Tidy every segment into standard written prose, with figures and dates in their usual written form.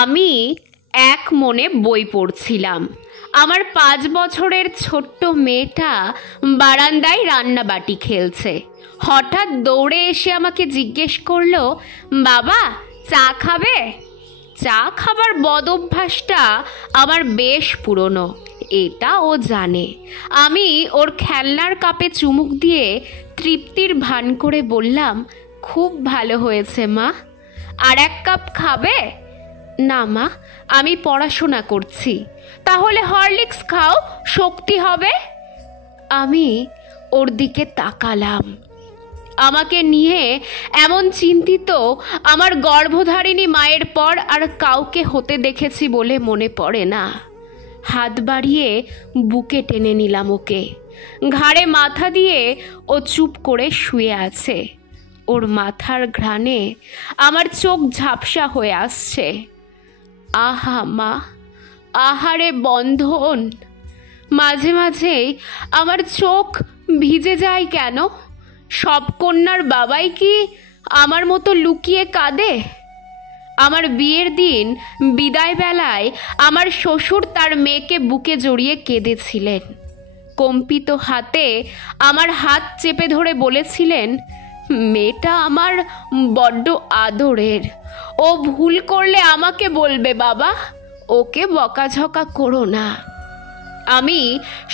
আমি এক মনে বই পড়ছিলাম। আমার 5 বছরের ছোট্ট মেয়েটা বারান্দায় রান্নাবাটি খেলছে। হঠাৎ দৌড়ে এসে আমাকে জিজ্ঞেস করলো, বাবা চা খাবে? চা খাবার বদ অভ্যাসটা আমার বেশ পুরনো, এটা ও জানে। আমি ওর খেলনার কাপে চুমুক দিয়ে তৃপ্তির ভান করে বললাম, খুব ভালো হয়েছে মা, আর 1 কাপ খাবে? না মা, আমি পড়াশোনা করছি। তাহলে হরলিক্স খাও, শক্তি হবে। আমি ওর দিকে তাকালাম। আমাকে নিয়ে এমন চিন্তিত আমার গর্ভধারিণী মায়ের পর আর কাউকে হতে দেখেছি বলে মনে পড়ে না। হাত বাড়িয়ে বুকে টেনে নিলাম ওকে। ঘাড়ে মাথা দিয়ে ও চুপ করে শুয়ে আছে। ওর মাথার ঘ্রাণে আমার চোখ ঝাপসা হয়ে আসছে। আহা মা, আহারে বন্ধন। মাঝে মাঝেই আমার চোখ ভিজে যায় কেন? সব কন্যার বাবাই কি আমার মতো লুকিয়ে কাঁদে? আমার বিয়ের দিন বিদায় বেলায় আমার শ্বশুর তার মেয়েকে বুকে জড়িয়ে কেঁদেছিলেন। কম্পিত হাতে আমার হাত চেপে ধরে বলেছিলেন, মেয়েটা আমার বড্ড আদরের, ও ভুল করলে আমাকে বলবে বাবা, ওকে বকাঝকা করো না। আমি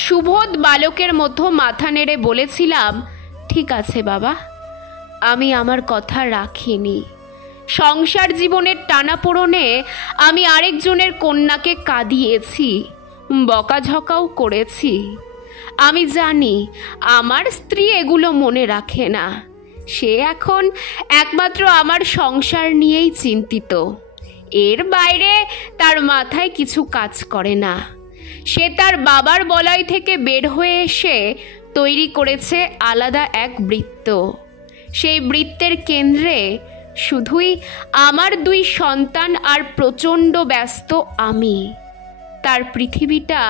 সুবোধ বালকের মতো মাথা নেড়ে বলেছিলাম, ঠিক আছে বাবা। আমি আমার কথা রাখিনি। সংসার জীবনের টানাপোড়েনে আমি আরেকজনের কন্যাকে কাঁদিয়েছি, বকাঝকাও করেছি। আমি জানি আমার স্ত্রী এগুলো মনে রাখে না। সে এখন একমাত্র আমার সংসার নিয়েই চিন্তিত। এর বাইরে তার মাথায় কিছু কাজ করে না। সে তার বাবার বলয় থেকে বের হয়ে এসে তৈরি করেছে আলাদা এক বৃত্ত। সেই বৃত্তের কেন্দ্রে শুধুই আমার 2 সন্তান আর প্রচণ্ড ব্যস্ত আমি। তার পৃথিবীটা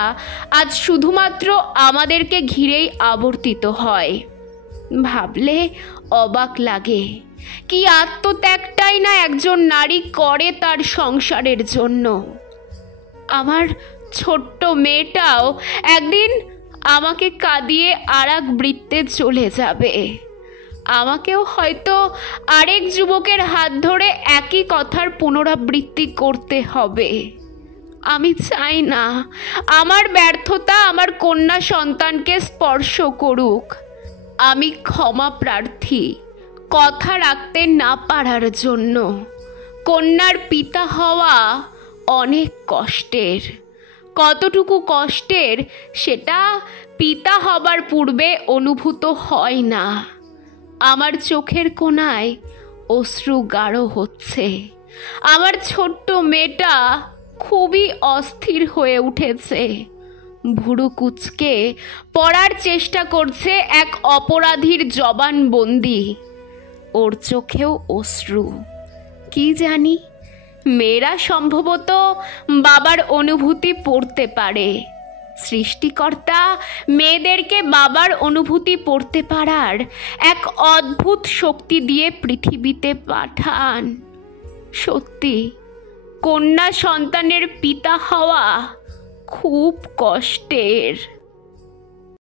আজ শুধুমাত্র আমাদেরকে ঘিরেই আবর্তিত হয়। ভাবলে অবাক লাগে, কি আত্মত্যাগটাই না একজন নারী করে তার সংসারের জন্য। আমার ছোট্ট মেয়েটাও একদিন আমাকে কাঁদিয়ে আর এক বৃত্তে চলে যাবে। আমাকেও হয়তো আরেক যুবকের হাত ধরে একই কথার পুনরাবৃত্তি করতে হবে। আমি চাই না আমার ব্যর্থতা আমার কন্যা সন্তানকে স্পর্শ করুক। আমি ক্ষমা প্রার্থী কথা রাখতে না পারার জন্য। কন্যার পিতা হওয়া অনেক কষ্টের। কতটুকু কষ্টের সেটা পিতা হবার পূর্বে অনুভূত হয় না। আমার চোখের কোণায় অশ্রু গাঢ় হচ্ছে। আমার ছোট্ট মেয়েটা খুবই অস্থির হয়ে উঠেছে। ভুরু কুঁচকে পড়ার চেষ্টা করছে এক অপরাধীর জবানবন্দি। ওর চোখেও অশ্রু। কি জানি, মেয়েরা সম্ভবত বাবার অনুভূতি পড়তে পারে। সৃষ্টিকর্তা মেয়েদেরকে বাবার অনুভূতি পড়তে পারার এক অদ্ভুত শক্তি দিয়ে পৃথিবীতে পাঠান। সত্যি, কন্যা সন্তানের পিতা হওয়া খুব কষ্টের।